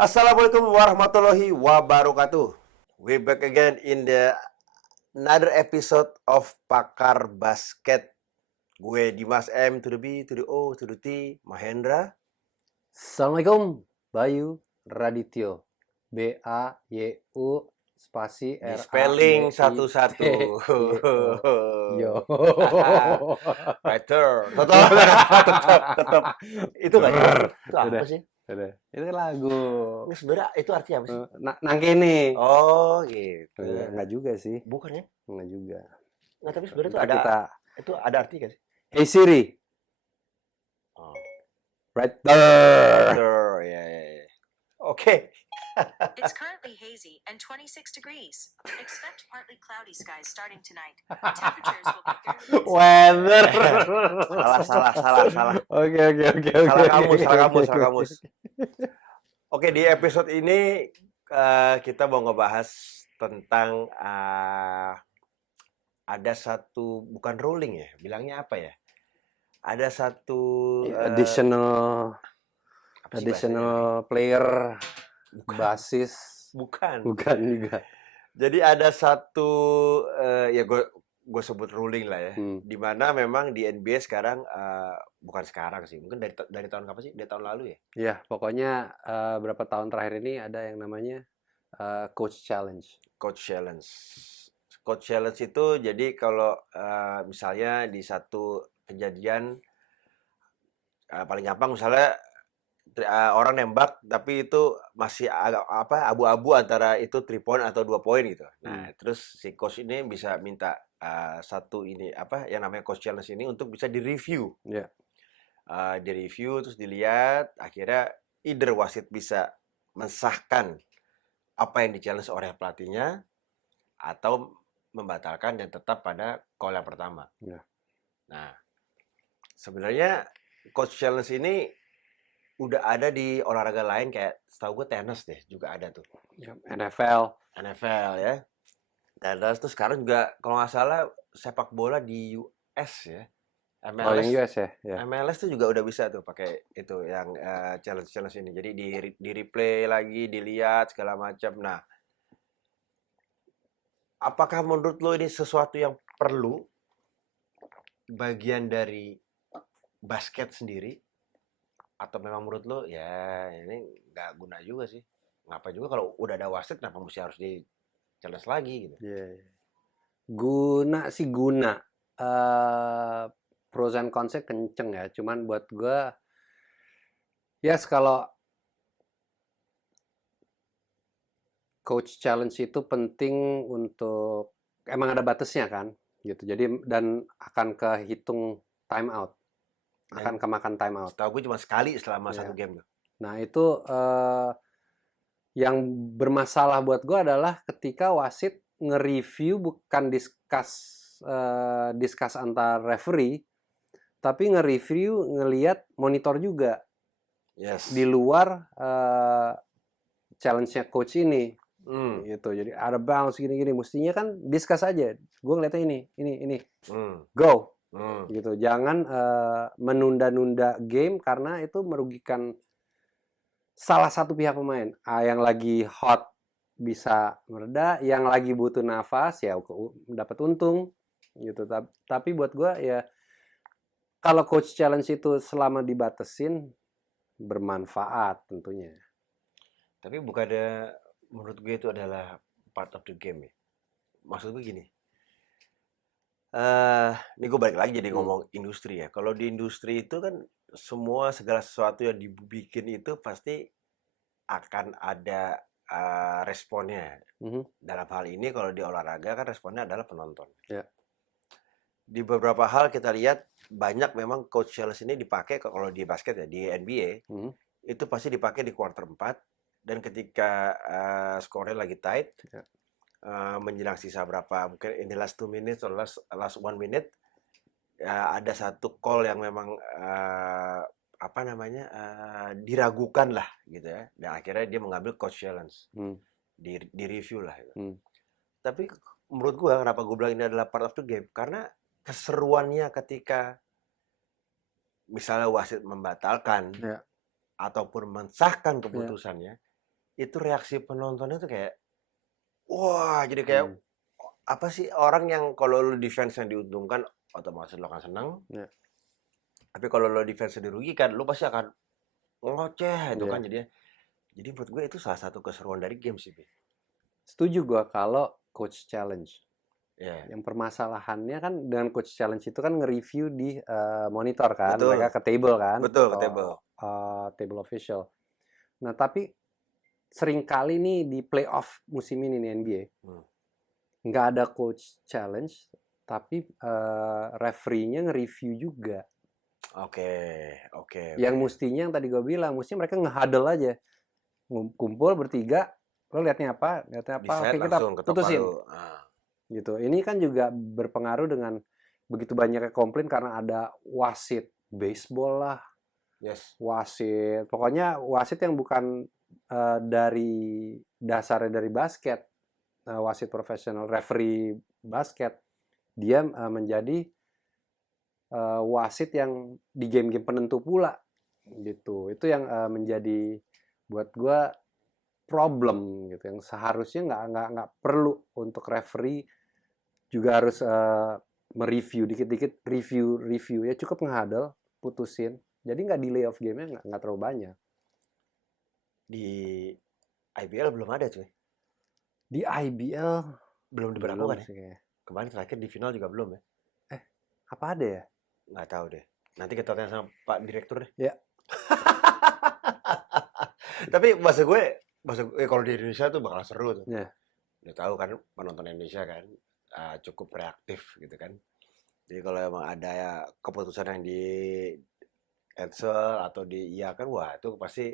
Assalamualaikum warahmatullahi wabarakatuh. We back again in the another episode of Pakar Basket. Gue Dimas M to the B to the O to the T, Mahendra. Assalamualaikum, Bayu Radityo. BAYU spasi Di RA spelling satu-satu. Yo. Better. Tetap. Itu nggak jelas. Itu apa Udah. sih? Udah. Itu kan lagu. Ini sebenarnya itu artinya apa sih? Nangkene. Oh gitu. Enggak juga sih. Bukan ya? Enggak juga. Nggak, tapi sebenarnya Ntar kita itu ada arti kan sih? Hey Siri. Oh. Right there. Better. Ya. Oke. It's currently hazy and 26 degrees. Expect partly cloudy skies starting tonight. Temperatures will be fairly Weather. Salah. Oke. Salah kamus. Oke, di episode ini kita mau ngebahas tentang ada satu, bukan ruling ya, bilangnya apa ya? Ada satu additional apa sih bahasanya? player Bukan. basis. Bukan juga. Jadi ada satu ya gue sebut ruling lah ya, di mana memang di NBA sekarang bukan sekarang sih, mungkin dari tahun kapan sih? Dari tahun lalu ya? Iya, pokoknya berapa tahun terakhir ini ada yang namanya Coach Challenge. Coach Challenge itu jadi kalau misalnya di satu kejadian paling gampang misalnya orang nembak tapi itu masih agak abu-abu antara itu 3 point atau 2 point gitu. Nah, terus si coach ini bisa minta satu ini yang namanya Coach Challenge ini untuk bisa direview. Iya. Direview terus dilihat, akhirnya either wasit bisa mensahkan apa yang di-challenge oleh pelatihnya atau membatalkan dan tetap pada call yang pertama. Iya. Nah, sebenarnya Coach Challenge ini udah ada di olahraga lain, kayak setahu gue tenis deh juga ada tuh. NFL ya. Tenis tuh sekarang juga kalau nggak salah sepak bola di US ya. Oh, yang US ya? MLS tuh juga udah bisa tuh pakai itu yang challenge ini. Jadi di replay lagi, dilihat segala macam. Nah, apakah menurut lo ini sesuatu yang perlu bagian dari basket sendiri? Atau memang menurut lo ya ini nggak guna juga sih? Ngapa juga kalau udah ada wasit, kenapa mesti harus di challenge lagi gitu? Yeah. Guna sih guna. Pros and cons-nya kenceng ya. Cuman buat gue, yes, kalau Coach Challenge itu penting untuk, emang ada batasnya kan, gitu. Jadi dan akan kehitung time out. Akan kemakan time out. Setahu gue cuma sekali selama satu game. Nah itu yang bermasalah buat gue adalah ketika wasit nge-review bukan discuss antar referee, tapi nge-review ngelihat monitor juga. Yes. Di luar challenge-nya coach ini. Gitu. Jadi ada bounce gini-gini, mestinya kan discuss aja. Gue ngeliatnya ini. Go. Gitu. Jangan menunda-nunda game karena itu merugikan salah satu pihak pemain. Yang lagi hot bisa mereda, yang lagi butuh nafas ya dapat untung gitu. Tapi buat gue ya kalau Coach Challenge itu selama dibatasin bermanfaat tentunya. Tapi bukannya menurut gue itu adalah part of the game ya. Maksud gue gini. Ini gue balik lagi jadi ngomong industri ya. Kalau di industri itu kan segala sesuatu yang dibikin itu pasti akan ada responnya. Dalam hal ini kalau di olahraga kan responnya adalah penonton. Yeah. Di beberapa hal kita lihat banyak memang Coach Challenge ini dipakai kalau di basket ya, di NBA itu pasti dipakai di quarter 4 dan ketika skornya lagi tight. Yeah. Menjelang sisa berapa, mungkin in the last 2 minutes atau last 1 minute ya, ada satu call yang memang diragukan lah gitu ya, dan akhirnya dia mengambil Coach Challenge di review lah gitu. Tapi menurut gue kenapa gue bilang ini adalah part of the game, karena keseruannya ketika misalnya wasit membatalkan ataupun mensahkan keputusannya itu reaksi penontonnya tuh kayak, wah jadi kayak apa sih orang yang kalau lu defense-nya diuntungkan otomatis lo akan senang. Ya. Tapi kalau lo defense-nya dirugikan, lu pasti akan ngoceh itu Iya. kan jadinya. Jadi menurut gue itu salah satu keseruan dari game sih. Setuju gua kalau coach challenge. Ya. Yang permasalahannya kan dengan coach challenge itu kan nge-review di monitor kan, Betul. mereka ke table kan, Betul, ke atau, table. Table official. Nah tapi seringkali nih di playoff musim ini nih NBA, nggak ada coach challenge, tapi referee-nya nge-review juga. Oke. Yang mestinya yang tadi gue bilang, mestinya mereka nge-huddle aja, kumpul bertiga, lo liatnya apa, Di-set oke kita langsung ketok putusin. palu. Gitu. Ini kan juga berpengaruh dengan begitu banyaknya komplain karena ada wasit baseball lah, Yes. wasit, pokoknya wasit yang bukan dari dasarnya dari basket, wasit profesional, referee basket, dia menjadi wasit yang di game-game penentu pula, gitu. Itu yang menjadi buat gua problem gitu, yang seharusnya nggak perlu untuk referee juga harus mereview dikit-dikit, review ya, cukup nge-huddle, putusin, jadi nggak delay of game-nya nggak terlalu banyak. Di IBL belum ada cuy. Di IBL belum diberlakukan ya? Sih, Kemarin terakhir di final juga belum ya? Apa ada ya? Nggak tahu deh. Nanti kita tanya sama Pak Direktur deh. Ya. Tapi maksud gue kalau di Indonesia tuh bakal seru tuh. Ya. Udah tahu kan penonton Indonesia kan cukup reaktif gitu kan. Jadi kalau emang ada ya keputusan yang di cancel atau diiyakan, wah itu pasti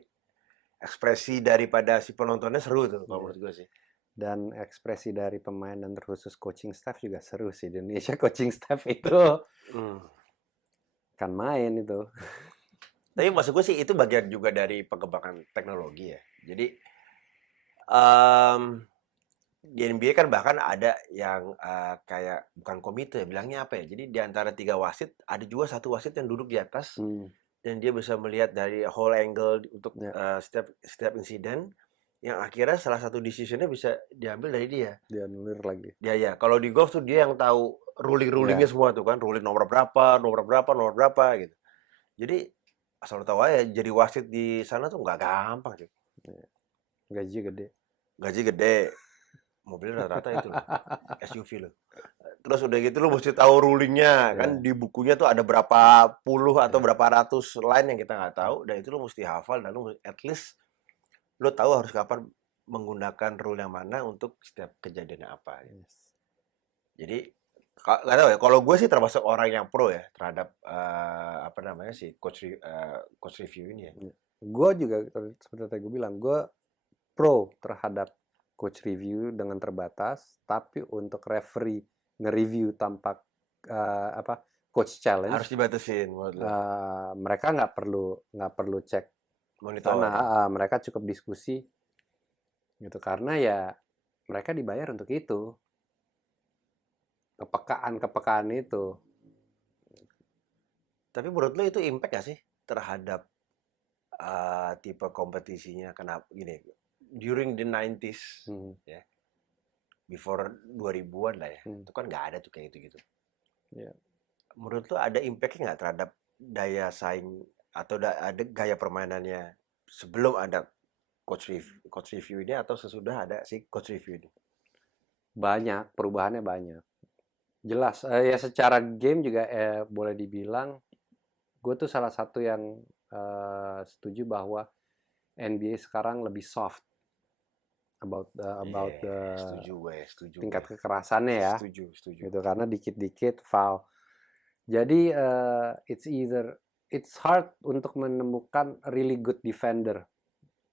ekspresi daripada si penontonnya seru tuh kalau menurut gue sih. Dan ekspresi dari pemain dan terkhusus coaching staff juga seru sih. Di Indonesia coaching staff itu kan main itu. Tapi maksud gue sih itu bagian juga dari pengembangan teknologi ya. Jadi di NBA kan bahkan ada yang kayak bukan komite, bilangnya apa ya? Jadi di antara 3 wasit ada juga satu wasit yang duduk di atas dan dia bisa melihat dari whole angle untuk setiap insiden. Yang akhirnya salah satu decision-nya bisa diambil dari dia. Dia nulir lagi. Ya. Kalau di golf tuh dia yang tahu ruling-rulingnya semua tuh kan. Ruling nomor berapa gitu. Jadi asal lo tahu aja jadi wasit di sana tuh nggak gampang sih. Gaji gede. Mobilnya rata-rata itu loh. SUV loh. Terus udah gitu lo mesti tahu rulingnya kan di bukunya tuh ada berapa puluh atau berapa ratus line yang kita nggak tahu dan itu lo mesti hafal dan lo at least lo tahu harus kapan menggunakan rule yang mana untuk setiap kejadian apa. Jadi nggak tahu ya. Kalau gue sih termasuk orang yang pro ya terhadap si coach review ini ya. Gue juga seperti tadi gue bilang, gue pro terhadap coach review dengan terbatas, tapi untuk referee nge-review tanpa coach challenge harus dibatasin. Mereka nggak perlu cek monitor. Mereka cukup diskusi gitu karena ya mereka dibayar untuk itu, kepekaan itu. Tapi menurut lo itu impact gak sih terhadap tipe kompetisinya? Kenapa gini? During the 90s ya, before 2000-an lah ya, itu kan nggak ada tuh kayak gitu-gitu. Menurut lo ada impactnya nggak terhadap daya saing atau ada gaya permainannya sebelum ada coach review ini atau sesudah ada si coach review ini? Banyak, perubahannya banyak. Jelas, ya secara game juga boleh dibilang gue tuh salah satu yang setuju bahwa NBA sekarang lebih soft about setuju tingkat kekerasannya ya. Setuju. Gitu karena dikit-dikit foul. Jadi it's hard untuk menemukan really good defender.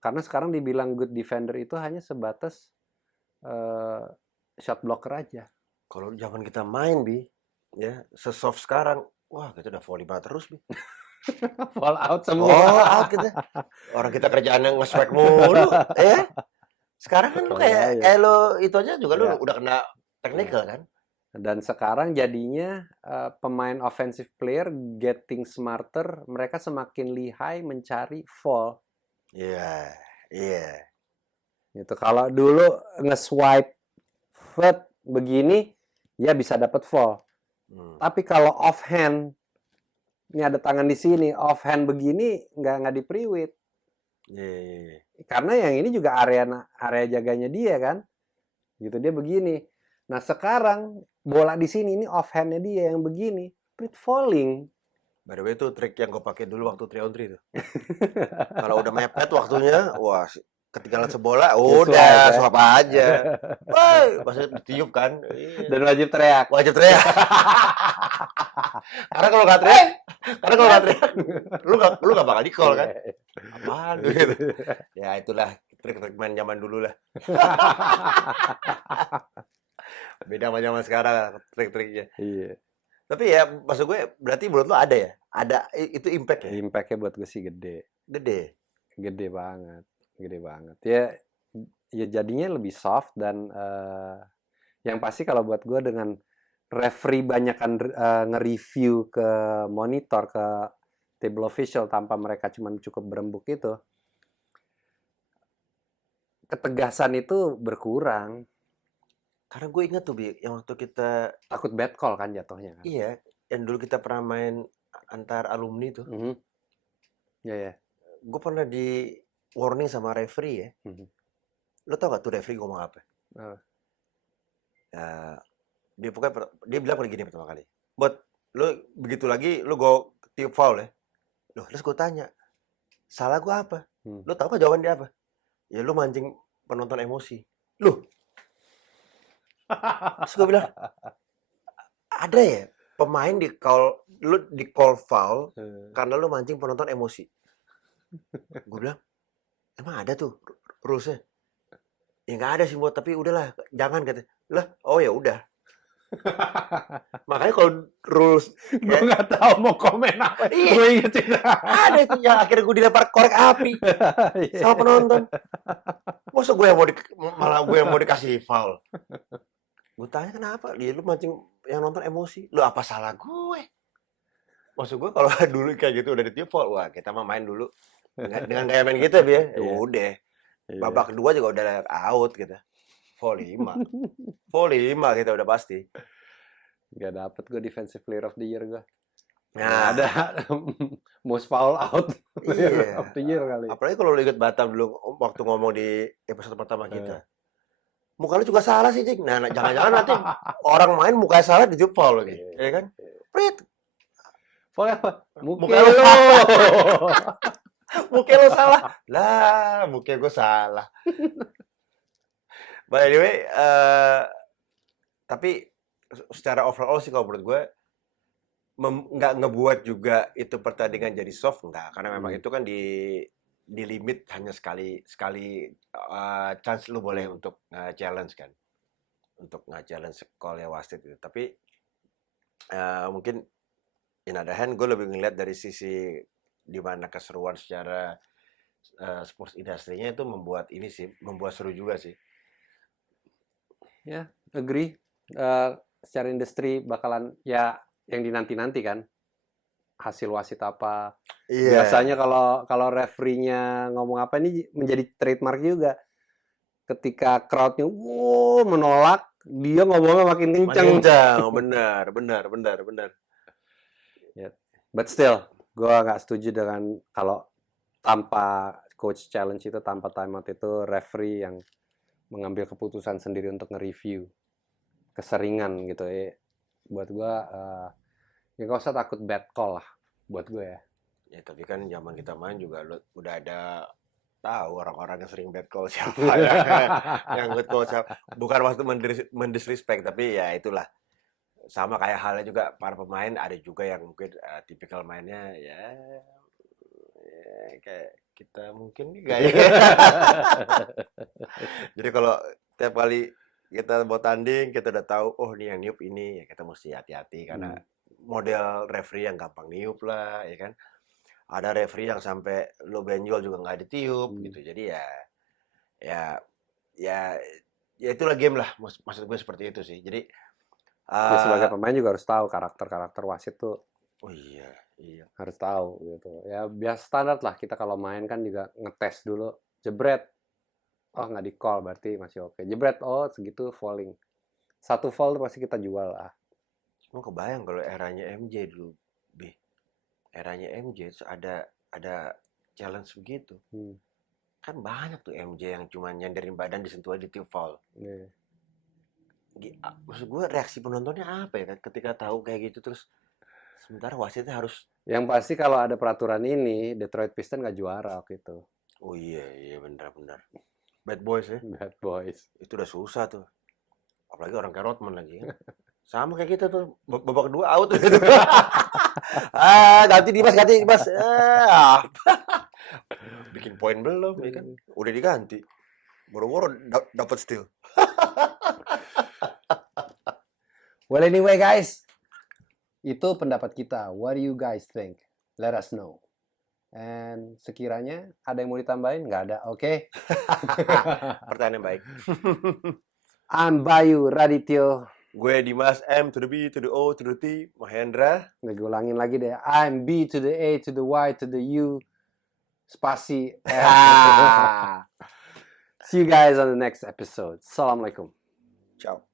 Karena sekarang dibilang good defender itu hanya sebatas shot blocker aja. Kalau zaman kita main ya sesoft sekarang, wah kita udah volley terus Fall out semua. Out kita. Orang kita kerjaannya nge-swag mulu, ya. Sekarang kan lu kayak lo itu aja juga lu udah kena technical kan. Dan sekarang jadinya pemain offensive player getting smarter, mereka semakin lihai mencari fall. Iya. Gitu. Kalau dulu nge-swipe begini, ya bisa dapat foul. Tapi kalau offhand, ini ada tangan di sini, offhand begini nggak di-priwit. Yeah. Karena yang ini juga area jaganya dia kan, gitu dia begini. Nah sekarang bola di sini ini offhandnya dia yang begini, free falling. By the way itu trik yang gue pakai dulu waktu 3-on-3 tuh. Kalau udah mepet waktunya, wah ketinggalan sebola, udah swap aja. Wah, pasti ditiup kan. Dan wajib teriak. Wajib teriak. Karena kalau nggak teriak, lu nggak bakal di-call kan. Apaan gitu. Ya itulah trik-trik main zaman dulu lah. Beda sama zaman sekarang trik-triknya. Iya. Tapi ya maksud gue berarti menurut lo ada ya? Ada itu impact ya? Impact-nya buat gue sih gede. Gede banget. Ya jadinya lebih soft dan yang pasti kalau buat gue dengan referee banyakan nge-review ke monitor, ke table official tanpa mereka cuma cukup berembuk itu, ketegasan itu berkurang. Karena gue ingat tuh Bi, yang waktu kita takut bad call kan jatuhnya kan. Iya, yang dulu kita pernah main antar alumni tuh. Iya. Gue pernah di warning sama referee ya. Lo tau gak tuh referee ngomong apa? Dia bilang begini pertama kali. Buat lo begitu lagi lo go tiup foul ya. Loh, terus gue tanya, salah gue apa? Lo tau gak jawaban dia apa? Ya lo mancing penonton emosi. Loh. Terus gue bilang, ada ya pemain di call foul karena lo mancing penonton emosi. Gue bilang, emang ada tuh rulesnya? Ya nggak ada sih buat, tapi udahlah, jangan kata. Lah, oh ya udah. Makanya kalau rules, gue nggak tahu mau komen apa. Gue ingetin. Ada itu yang akhirnya gue dilempar korek api sama penonton. Masa gue yang malah gue yang mau dikasih foul. Gue tanya kenapa? Dia lu mancing yang nonton emosi. Lu apa salah gue? Maksud gue kalau dulu kayak gitu udah ditiup foul, wah kita mah main dulu dengan gaya main kita ya. Udah. Babak kedua juga udah out gitu. Foul 5 kita udah pasti. Gak dapet gue defensive player of the year gue. Nah, ada most foul out player of the year kali. Apalagi kalau lu inget Batam dulu waktu ngomong di episode pertama kita. Muka lu juga salah sih, Cik. Nah, jangan-jangan nanti orang main mukanya salah ditiup foul lagi. Ya kan? Prit. Foul apa? Muka lu. Muka lu salah. Lah, muka gue salah. By the way, tapi secara overall sih kalau menurut gue nggak ngebuat juga itu pertandingan jadi soft, enggak, karena memang itu kan di limit hanya sekali chance lu boleh untuk challenge kan, untuk nge-challenge call-nya wasit itu. Tapi mungkin in other hand gue lebih ngeliat dari sisi di mana keseruan secara sports industry-nya itu membuat seru juga sih. Ya, agree. Secara industri bakalan ya yang dinanti-nanti kan hasil wasit apa. Biasanya kalau referee-nya ngomong apa ini menjadi trademark juga. Ketika crowd-nya menolak, dia ngomongnya makin kencang. Benar. Yeah. But still, gue nggak setuju dengan kalau tanpa coach challenge itu, tanpa timeout itu referee yang mengambil keputusan sendiri untuk nge-review. Keseringan gitu ya. Buat gue ya gak usah takut bad call lah buat gue ya. Ya tapi kan zaman kita main juga udah ada tahu orang-orang yang sering bad call siapa ya. Yang bad call siapa. Bukan waktu mendisrespect, tapi ya itulah. Sama kayak halnya juga para pemain, ada juga yang mungkin tipikal mainnya ya kayak kita mungkin kayak. Jadi kalau tiap kali kita mau tanding, kita udah tahu, oh ini yang niup ini, ya kita mesti hati-hati karena model referee yang gampang niup lah, ya kan. Ada referee yang sampai lo benjol juga nggak ditiup gitu. Jadi ya itulah game lah, maksud gue seperti itu sih. Jadi ya, sebagai pemain juga harus tahu karakter wasit tuh. Oh iya. Harus tahu gitu. Ya biasa standar lah kita kalau main kan juga ngetes dulu, jebret. Oh, nggak di call berarti masih oke. Jebret, oh segitu falling. 1 fall tuh pasti kita jual lah. Cuma kebayang kalau eranya MJ dulu, eranya MJ terus ada challenge begitu. Kan banyak tuh MJ yang cuma nyandarin badan disentuh aja tiap foul. Maksud gue reaksi penontonnya apa ya ketika tahu kayak gitu terus sementara wasitnya harus. Yang pasti kalau ada peraturan ini, Detroit Pistons nggak juara waktu itu. Oh iya benar. Bad boys ya. Bad boys. Itu udah susah tuh. Apalagi orang kayak Rodman lagi kan. Sama kayak kita tuh, babak kedua out gitu. Ganti Dimas. Bikin poin belum ya kan? Udah diganti. Boro-boro dapat steal. Well anyway guys, itu pendapat kita. What do you guys think? Let us know. And sekiranya ada yang mau ditambahin? Nggak ada, oke? Pertanyaan baik. I'm Bayu Radityo. Gue Dimas, M to the B to the O to the T, Mahendra. Gue ulangin lagi deh. I'm B to the A to the Y to the U. Spasi. See you guys on the next episode. Assalamualaikum. Ciao.